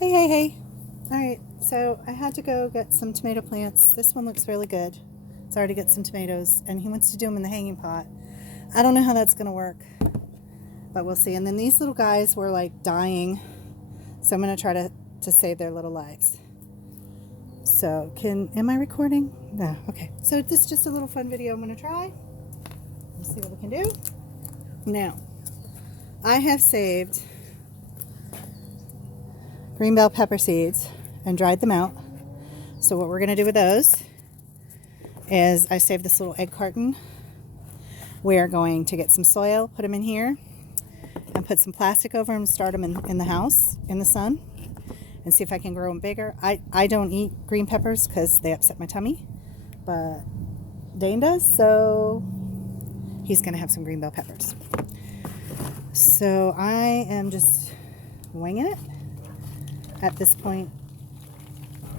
Hey, hey, hey. All right, so I had to go get some tomato plants. This one looks really good. It's already got some tomatoes, and he wants to do them in the hanging pot. I don't know how that's going to work, but we'll see. And then these little guys were like dying, so I'm going to try to save their little lives. So, am I recording? No, okay. So this is just a little fun video I'm going to try. Let's see what we can do. Now, I have saved green bell pepper seeds and dried them out. So what we're going to do with those is I saved this little egg carton. We are going to get some soil, put them in here, and put some plastic over them and start them in the house, in the sun, and see if I can grow them bigger. I don't eat green peppers because they upset my tummy, but Dane does, so he's going to have some green bell peppers. So I am just winging it at this point.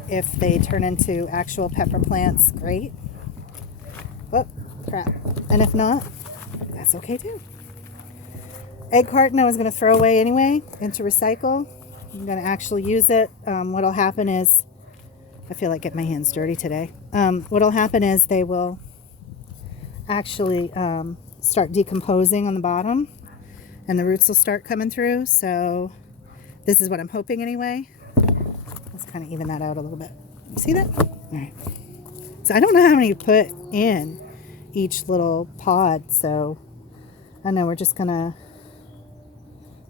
If they turn into actual pepper plants, great. Oh, crap. And if not, that's okay too. Egg carton I was going to throw away anyway into recycle. I'm going to actually use it. What'll happen is, I feel like getting my hands dirty today. What'll happen is they will actually start decomposing on the bottom, and the roots will start coming through. So this is what I'm hoping anyway. Let's kind of even that out a little bit. You see that? All right. So I don't know how many you put in each little pod, so I know we're just gonna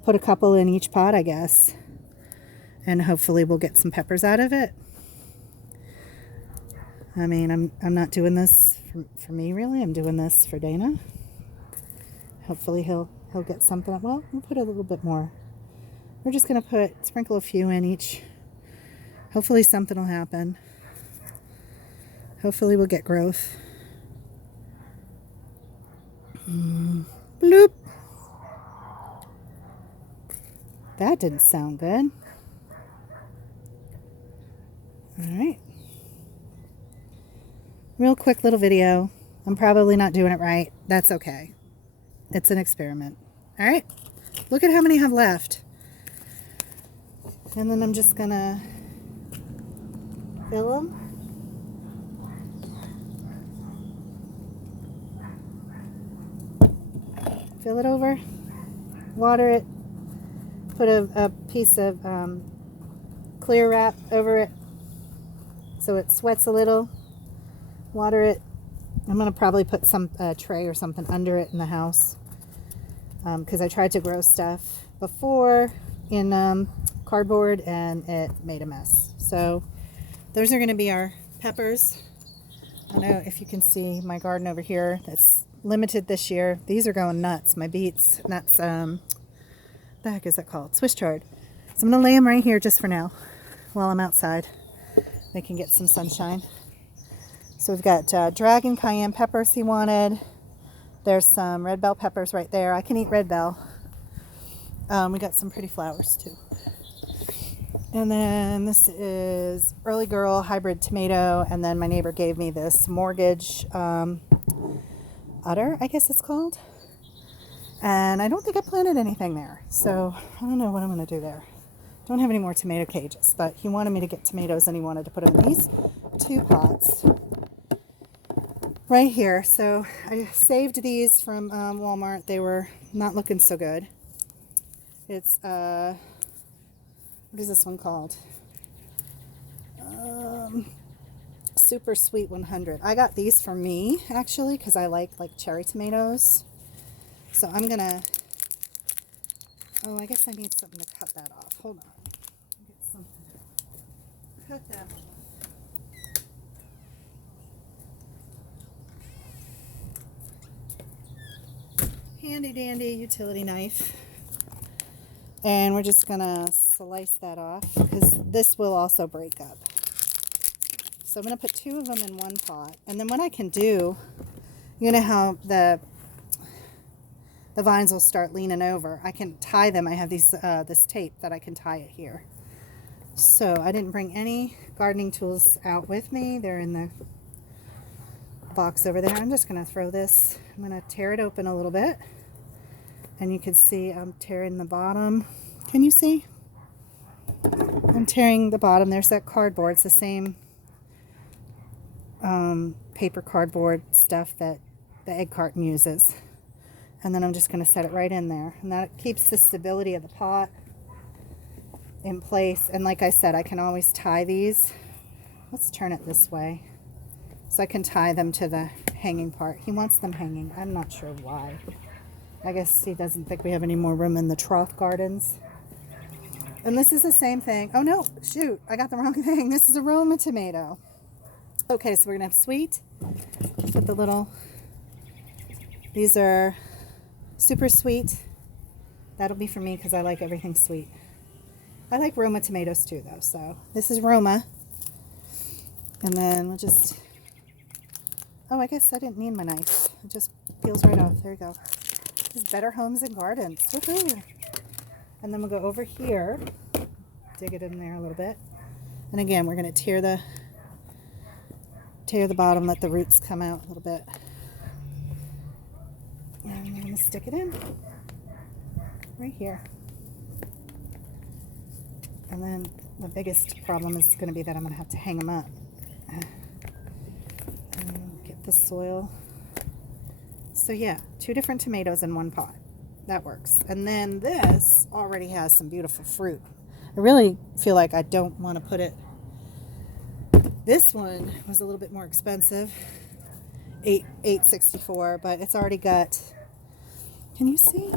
put a couple in each pod, I guess, and hopefully we'll get some peppers out of it. I mean, I'm not doing this for me really. I'm doing this for Dana. Hopefully he'll get something. Well, we'll put a little bit more. We're just gonna sprinkle a few in each. Hopefully something will happen. Hopefully we'll get growth. Bloop. That didn't sound good. All right. Real quick little video. I'm probably not doing it right. That's okay. It's an experiment. All right. Look at how many I have left. And then I'm just gonna fill them. Fill it over. Water it. Put a piece of clear wrap over it so it sweats a little. Water it. I'm going to probably put some tray or something under it in the house because I tried to grow stuff before in cardboard and it made a mess. So those are going to be our peppers. I don't know if you can see my garden over here. That's limited this year. These are going nuts. My beets, and that's the heck is that called? Swiss chard. So I'm going to lay them right here just for now while I'm outside. They can get some sunshine. So we've got dragon cayenne peppers he wanted. There's some red bell peppers right there. I can eat red bell. We got some pretty flowers too. And then this is Early Girl hybrid tomato. And then my neighbor gave me this mortgage udder, I guess it's called. And I don't think I planted anything there. So I don't know what I'm going to do there. Don't have any more tomato cages. But he wanted me to get tomatoes and he wanted to put in these two pots right here. So I saved these from Walmart. They were not looking so good. It's what is this one called? Super Sweet 100. I got these for me actually because I like cherry tomatoes. So I'm gonna. Oh, I guess I need something to cut that off. Hold on. Get something to cut that off. Handy dandy utility knife. And we're just gonna slice that off because this will also break up. So I'm gonna put two of them in one pot, and then what I can do, you know how the vines will start leaning over. I can tie them. I have this tape that I can tie it here. So I didn't bring any gardening tools out with me. They're in the box over there. I'm just gonna throw this. I'm gonna tear it open a little bit. And you can see I'm tearing the bottom. Can you see? I'm tearing the bottom. There's that cardboard. It's the same paper cardboard stuff that the egg carton uses. And then I'm just going to set it right in there. And that keeps the stability of the pot in place. And like I said, I can always tie these. Let's turn it this way. So I can tie them to the hanging part. He wants them hanging. I'm not sure why. I guess he doesn't think we have any more room in the trough gardens. And this is the same thing. Oh no, shoot, I got the wrong thing. This is a Roma tomato. Okay, so we're gonna have sweet with the little, these are super sweet. That'll be for me because I like everything sweet. I like Roma tomatoes too though, so this is Roma. And then we'll just, oh, I guess I didn't need my knife. It just peels right off. There you go. This is Better Homes and Gardens. Woohoo! And then we'll go over here, dig it in there a little bit. And again, we're going to tear the bottom, let the roots come out a little bit. And I'm going to stick it in right here. And then the biggest problem is going to be that I'm going to have to hang them up. And get the soil. So yeah, 2 different tomatoes in one pot. That works. And then this already has some beautiful fruit. I really feel like I don't want to put it. This one was a little bit more expensive, $8.64, but it's already got. Can you see?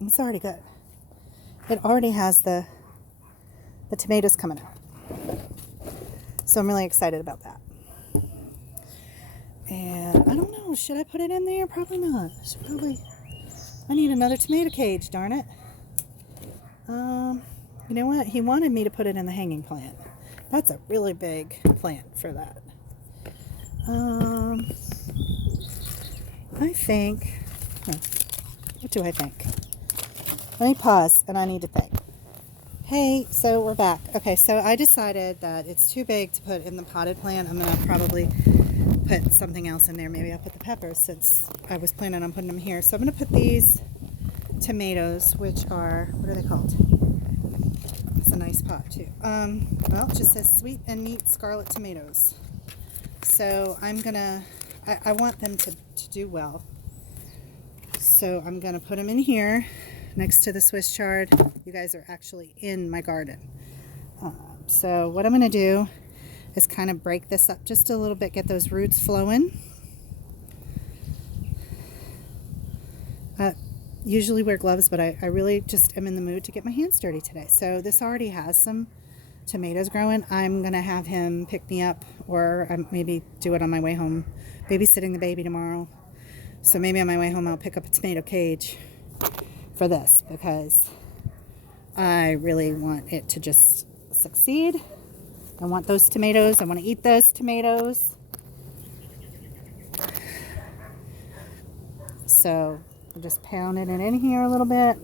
It's already got. It already has the tomatoes coming out. So I'm really excited about that. And I don't know. Should I put it in there? Probably not. I need another tomato cage, darn it. You know what? He wanted me to put it in the hanging plant. That's a really big plant for that. I think, what do I think? Let me pause and I need to think. Hey, so we're back. Okay, so I decided that it's too big to put in the potted plant. I'm going to probably put something else in there. Maybe I'll put the peppers since I was planning on putting them here. So I'm going to put these tomatoes, which are, what are they called? It's a nice pot too. Well, it just says sweet and neat scarlet tomatoes. So I'm going to, I want them to do well. So I'm going to put them in here next to the Swiss chard. You guys are actually in my garden. So what I'm going to do is kind of break this up just a little bit, get those roots flowing. Usually wear gloves, but I really just am in the mood to get my hands dirty today. So this already has some tomatoes growing. I'm going to have him pick me up, or maybe do it on my way home. Babysitting the baby tomorrow. So maybe on my way home I'll pick up a tomato cage for this, because I really want it to just succeed. I want those tomatoes. I want to eat those tomatoes. So I'm just pounding it in here a little bit.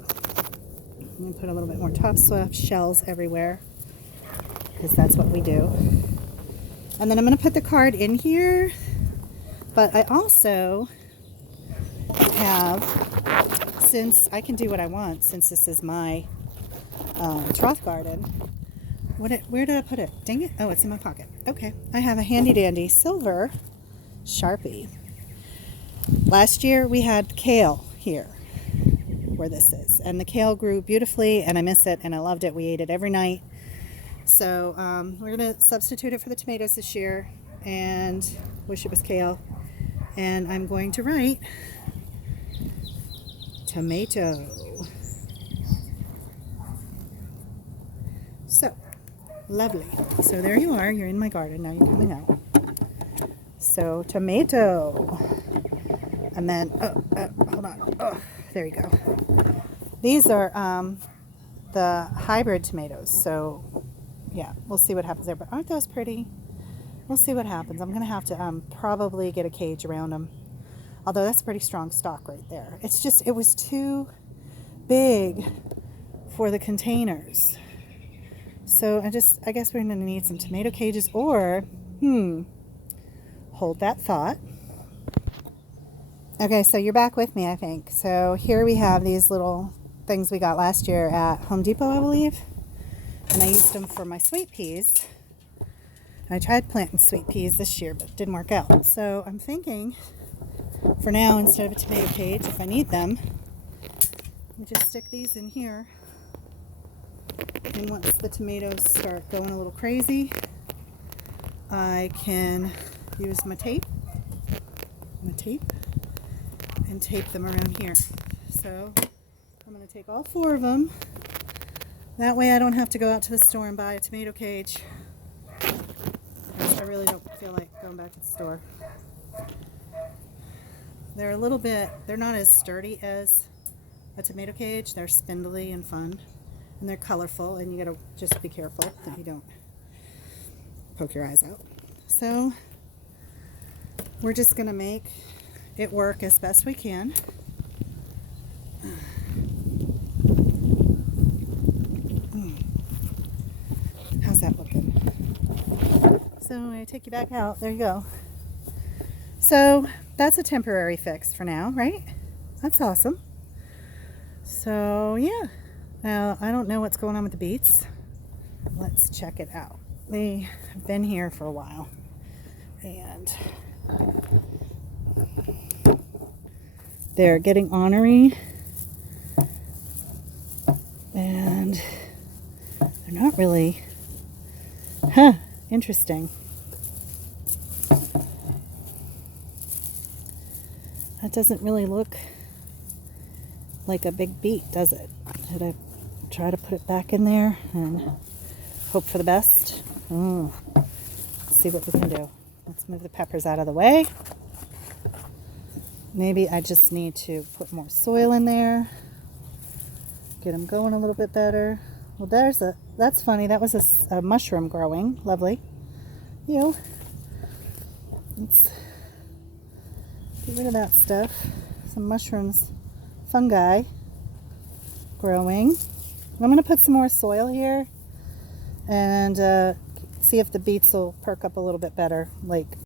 I'm going to put a little bit more topsoil, shells everywhere, because that's what we do. And then I'm going to put the card in here. But I also have, since I can do what I want, since this is my trough garden, where did I put it? Dang it. Oh, it's in my pocket. Okay. I have a handy dandy silver Sharpie. Last year we had kale here where this is. And the kale grew beautifully and I miss it and I loved it. We ate it every night. So we're going to substitute it for the tomatoes this year and wish it was kale. And I'm going to write tomato. So, lovely. So there you are. You're in my garden. Now you're coming out. So, tomato. And then, hold on. Oh, there you go. These are the hybrid tomatoes. So, yeah, we'll see what happens there. But aren't those pretty? We'll see what happens. I'm going to have to probably get a cage around them. Although that's a pretty strong stalk right there. It's just, it was too big for the containers. So I guess we're going to need some tomato cages or, hold that thought. Okay, so you're back with me, I think. So here we have these little things we got last year at Home Depot, I believe. And I used them for my sweet peas. I tried planting sweet peas this year, but it didn't work out. So I'm thinking, for now, instead of a tomato cage, if I need them, we just stick these in here. And once the tomatoes start going a little crazy, I can use my tape and tape them around here. So I'm going to take all 4 of them. That way I don't have to go out to the store and buy a tomato cage. I really don't feel like going back to the store. They're a little bit, they're not as sturdy as a tomato cage. They're spindly and fun. And they're colorful, and you gotta just be careful that you don't poke your eyes out. So we're just gonna make it work as best we can. How's that looking? So I take you back out. There you go. So that's a temporary fix for now, right? That's awesome. So yeah. Now, I don't know what's going on with the beets. Let's check it out. They have been here for a while. And they're getting ornery. And they're not really... interesting. That doesn't really look like a big beet, does it? Should I try to put it back in there and hope for the best? Let's see what we can do. Let's move the peppers out of the way. Maybe I just need to put more soil in there. Get them going a little bit better. Well, that's funny. That was a mushroom growing. Lovely. Let's get rid of that stuff. Some mushrooms, fungi growing. I'm going to put some more soil here and see if the beets will perk up a little bit better. Like